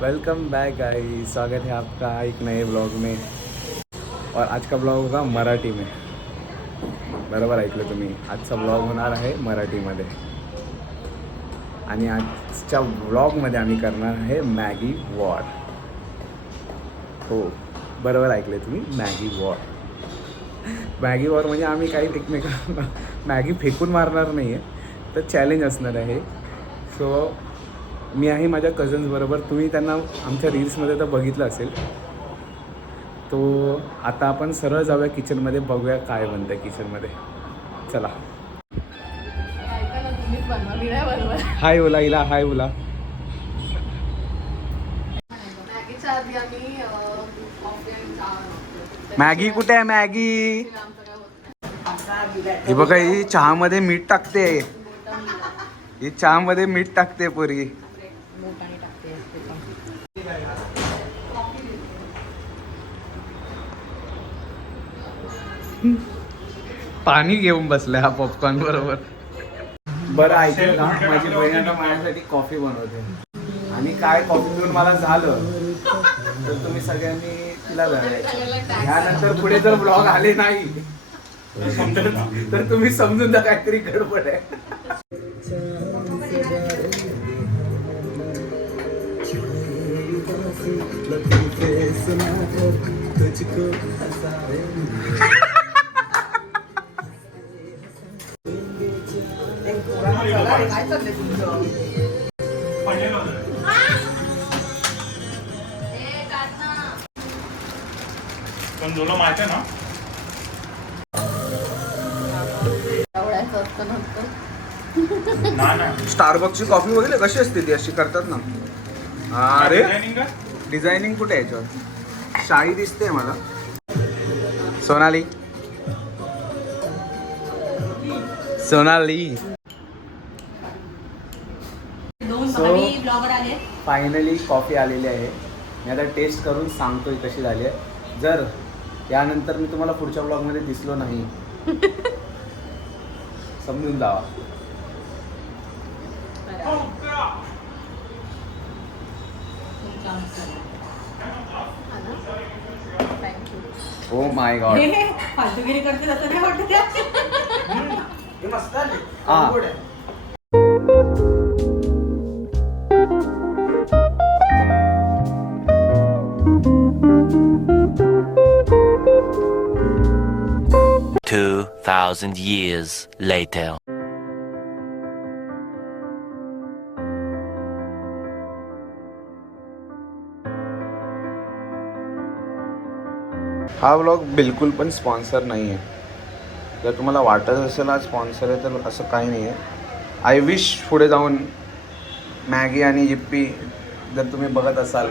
Welcome back guys, स्वागत है आपका एक नए ब्लॉग में। और आज का ब्लॉग होगा मराठी में। बरोबर ऐकलं तुम्ही, आजचा ब्लॉग होणार आहे मराठीमध्ये। आणि आजच्या ब्लॉगमध्ये आम्ही करणार आहे मॅगी वॉर। हो, बरोबर ऐकले तुम्ही, मॅगी वॉर। मॅगी वॉर म्हणजे आम्ही काही एकमेकांना मॅगी फेकून मारणार नाही आहे, तर चॅलेंज असणार आहे। सो मी आहे माझ्या कझन्सबरोबर, तुम्ही त्यांना आमच्या रील्समध्ये तर बघितलं असेल। तो आता आपण सरळ जाऊया किचनमध्ये, बघूया काय बनतं आहे किचनमध्ये। चला, हाय बोला हिला, हाय बोला। मॅगी कुठे आहे मॅगी? हे बघा, ही चहामध्ये मीठ टाकते, ही चहामध्ये मीठ टाकते पोरी। पाणी घेऊन बसलाय हा पॉपकॉर्न बरोबर। बरं ऐकलं का, माझी बहीण आता माझ्यासाठी कॉफी बनवते। आणि काय कॉफी पिऊन मला झालं तर तुम्ही सगळ्यांनी तिला जायचं। ह्यानंतर पुढे जर ब्लॉग आले नाही तर तुम्ही समजून जा काहीतरी गडबड आहे। पण तुला माहिती आहे ना, स्टारबक्सची कॉफी वगैरे कशी असते ती, अशी करतात ना। अरे डिझायनिंग कुठे आहे याच्यावर? शाही दिसते मला। सोनाली, सोनाली। फायनली कॉफी आलेली आहे। मी आता टेस्ट करून सांगतोय कशी झाली आहे। जर यानंतर मी तुम्हाला पुढच्या ब्लॉगमध्ये दिसलो नाही समजून जावा। ओ माय गॉड, फालतूगिरी करते असं नाही वाटत हे मस्त आहे। हां, 2,000 years later. हा व्लॉग बिलकुल पण स्पॉन्सर नाही आहे। जर तुम्हाला वाटत असेल हा स्पॉन्सर आहे तर असं काही नाही आहे। आय विश पुढे जाऊन मॅगी आणि yippee जर तुम्ही बघत असाल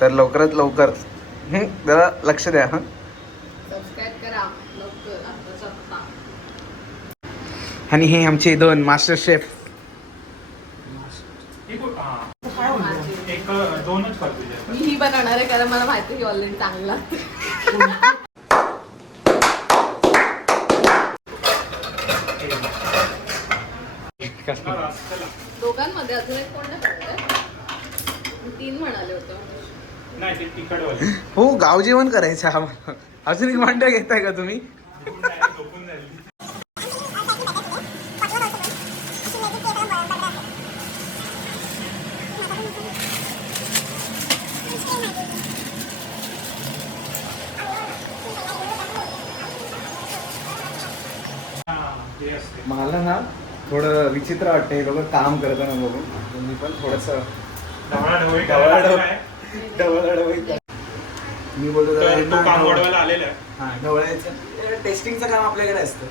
तर लवकरात लवकर जरा लक्ष द्या। हां, सबस्क्राईब करा लवकर। आणि हे आमचे दोन मास्टर शेफ। एक दोनच करतो मी ही बनवणार आहे कारण मला माहिती आहे की ऑलरेडी चांगलं लागतं। दोघांमध्ये अजून एक कोण नाही, 3 म्हणाले होते। नाही, ते तिखटवाले। हो, गाव जेवण करायचं आम्हाला। अजून एक भांडं घेताय का तुम्ही? मला ना थोडं विचित्र वाटतं हे लोक काम करताना बघून। मी पण थोडस मी बोलतो तो काम वाढवायला आलेला आहे। हा, ढवळायचं टेस्टिंगचं काम आपल्याकडे असतं।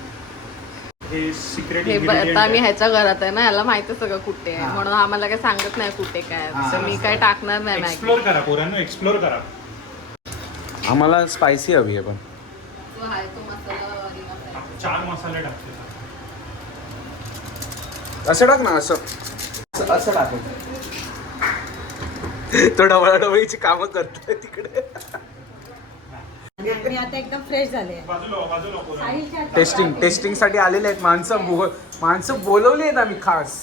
हे सिक्रेट हे आता मी ह्याच्या घरात आहे ना, याला माहिती सगळं कुठे आहे, हां. म्हणून आम्हाला काय सांगत नाही कुठे काय, हां. तर मी काय टाकणार नाही मॅगी। एक्सप्लोर करा पोरांनो, एक्सप्लोर करा। आम्हाला स्पायसी हवी आहे पण। जो आहे तो मसाला 4 मसाले टाकते। असं टाक ना, असं असं टाक। तो ढवळाढवळीची कामं करतोय तिकडे। मी आता एकदम फ्रेश झाले। बाजूला पोरांनो। टेस्टिंग साठी आलेले आहेत माणसं बोलवली आहेत आम्ही खास।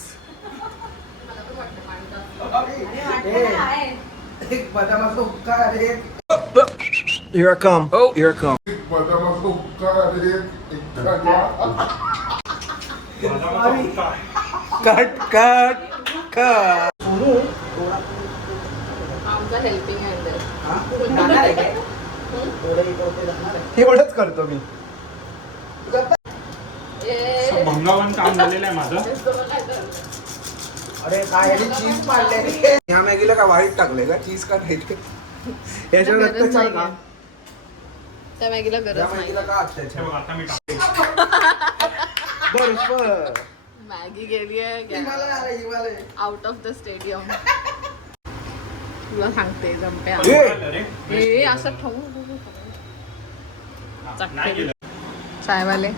एक बदामाचा हुक्का रे. Here I come. Oh, here I come. बदामाचा हुक्का रे. Cut cut cut. आमचा हेल्पिंग हँड एवढंच करतो मी. भंगावन काम झालेलं आहे माझं. अरे काय चीज पाडले रे. या मॅगीला का वाईट टाकले का चीज का नाही याच्यावर रक्त चाल का. त्या मॅगीला या गरज नाही. मॅगीला का हे अत्याचार. बघ, आता मी टाकते. बरोबर. मॅगी गेली हिमालय आहे आलं, Himalaya. Out of the stadium. तुला सांगते जमप्या. ए! अरे, हे असं ठेवू नाही केलं. चायवाले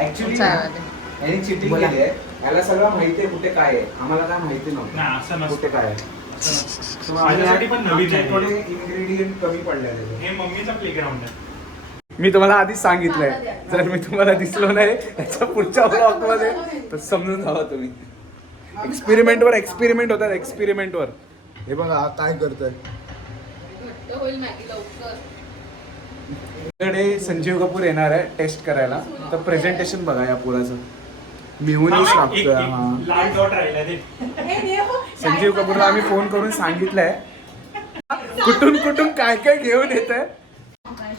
Actually चायवाले यांनी चिटिंग केली आहे. याला सगळं माहिती आहे कुठे काय आहे. आम्हाला काय माहिती नव्हतं नाही, असं नसतं. कुठे काय आहे. असं नसतं. माझ्यासाठी पण नवीन आहे. थोडे इन्ग्रेडियंट कमी पडले आहेत. हे मम्मीचा प्लेग्राऊंड आहे. मी तुम्हाला आधीच सांगितलंय जर मी तुम्हाला दिसलो नाही याच्या पुढच्या ब्लॉग मध्ये तर समजून जावा तुम्ही. एक्सपेरिमेंट होतात एक्सपेरिमेंटवर. हे बघा हा काय करतोय. घट्ट होईल मॅगी लवकर. आपल्याकडे संजीव कपूर येणार आहे टेस्ट करायला. तर प्रेझेंटेशन बघा या पुराचं. मिहुनीच एक- लागतोय एक हा. लाल डॉट राहिला ते. संजीव कपूरला आम्ही फोन करून सांगितलंय कुठून कुठून काय काय घेऊन येत आहे. काय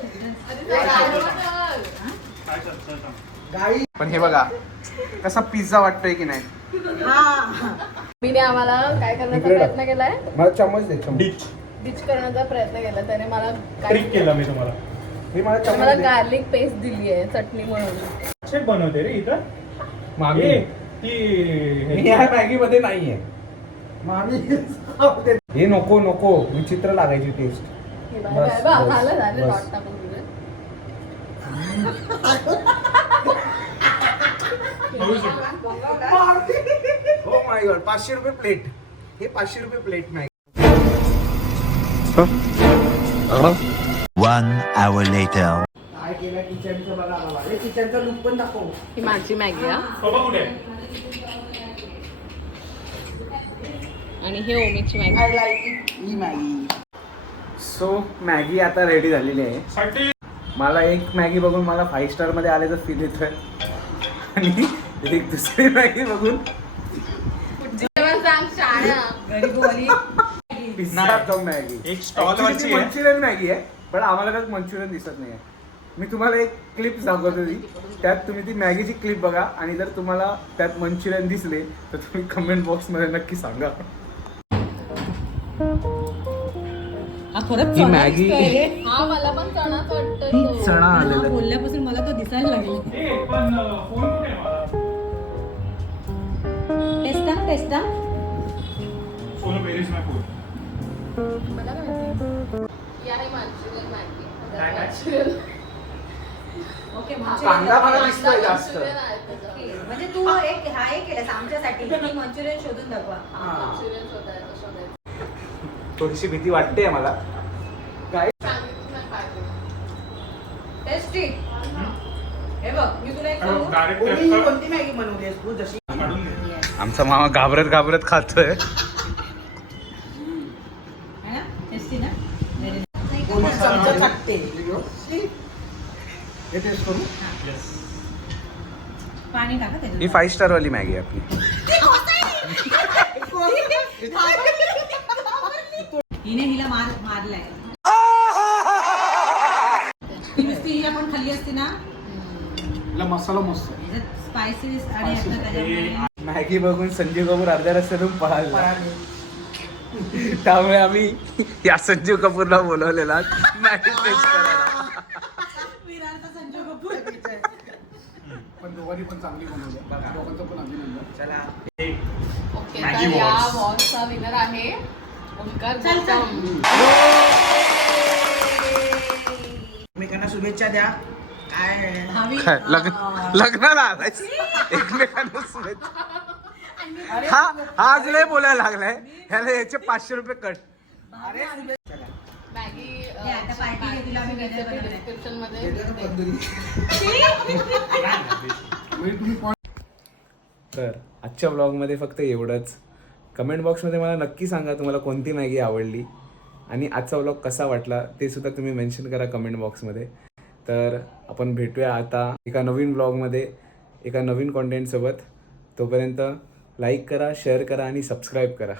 करतोय? पण हे बघा कसा पिझ्झा वाटतोय की नाही. मीने आम्हाला काय करण्याचा प्रयत्न केलाय. मला चम्मच दे चम्मच. डिच डिच करण्याचा प्रयत्न केला त्याने मला ट्रिक केला मी तुम्हाला. हे मला मला चम्मच दे. गार्लिक पेस्ट दिली आहे चटणी म्हणून. शेफ बनवते रे इथं. मामी ए, मी ती या मॅगी मध्ये नाहीये. मामी हे नको नको विचित्र लागायची टेस्ट. हे बाय बस, बाय बा, बस, झालं झालं बस. डॉट टाकून दिलं. हो माय गॉड 500 रुपये प्लेट. हे 500 रुपये प्लेट नाही. 1 hour later. काय केलं किचनचं बघा बाबा. हे किचनचा लुक पण दाखव. ही माझी मॅगी आहे बाबा कुठे आहे? आणि हे ओमीची मॅगी. आय लाईक ही मॅगी. सो मॅगी आता रेडी झालेली आहे. साठी मला एक मॅगी बघून मला 5 स्टार मध्ये आल्याचं फील येतोय आणि एक दुसरी मॅगी बघून जेवण सांग शाळा. पिझ्झा कम मॅगी. एक stall वरची आहे. मंचुरियन मॅगी आहे पण आम्हाला त्यात मंचुरियन दिसत नाही आहे. मी तुम्हाला एक क्लिप दाखवतो ती. त्यात तुम्ही ती मॅगीची क्लिप बघा आणि जर तुम्हाला त्यात मंचुरियन दिसले तर तुम्ही कमेंट बॉक्समध्ये नक्की सांगा. ही मॅगी हा मला पण चणाच वाटतोय ही तो. चणा आलेला. बोलल्यापासून मला तो दिसायला लागला. ए, पण फोन कुठे आहे मला? टेस्टा phone where is my phone? मला काय माहिती. ही आहे मंचुरियन मॅगी. काय काय? मंचुरियन. ओके कांदा मला दिसतोय जास्त. मंचुरियन आहे त्याच्यावर. म्हणजे तू एक हा एक केलास आमच्यासाठी की मंचुरियन शोधून दाखवा. मंचुरियन शोधायचं. थोडीशी भीती वाटते मला. काय सांगितलं नाही पाहिजे. टेस्टी. हे बघ मी तुला एक सांगू. डायरेक्ट टेस्ट कर. कोणती मॅगी बनवलीस तू जशी. काढून दे. आमचा मामा घाबरत खातोय. है ना टेस्टी ना Very nice. मसाला हे टेस्ट करू. Yes. पाणी टाका त्याच्यात. ही 5 स्टार वाली मॅगी आहे आपली. हिने हिला मारलाय. ही नुसती ही आपण खाल्ली असती ना मसाला मस्त. याच्यात स्पायसेस आणि असतं त्याच्यामुळे. मॅगी बघून संजीव कपूर अर्ध्या रस्त्यातून पळाला. त्यामुळे आम्ही या संजीव कपूरला बोलवलेला मॅगी टेस्ट करायला. विरारचा संजय कपूर. पण दोघांनी पण चांगली बनवली. दोघांचं पण अभिनंदन. चला. ए, ओके मॅगी तर या वॉर्स. वॉर्सचा विनर आहे ओंकार चल, चल. गौतम. एकमेकांना शुभेच्छा द्या. काय भावी लग्नाला आलायस एकमेकांना शुभेच्छा. हा आज लय बोलायला लागलाय. ह्याला याचे 500 रुपये कट. मॅगी हे आता पार्टी घे, तिला आम्ही वेगळं बनवलंय. डिस्क्रिप्शन मध्ये तर आजच्या ब्लॉगमध्ये फक्त एवढंच. कमेंट बॉक्समध्ये मला नक्की सांगा तुम्हाला कोणती मॅगी आवडली आणि आजचा व्लॉग कसा वाटला ते सुद्धा तुम्ही मेन्शन करा कमेंट बॉक्समध्ये. तर आपण भेटूया आता एका नवीन ब्लॉगमध्ये एका नवीन कॉन्टेंटसोबत. तोपर्यंत लाईक करा, शेअर करा आणि सबस्क्राईब करा.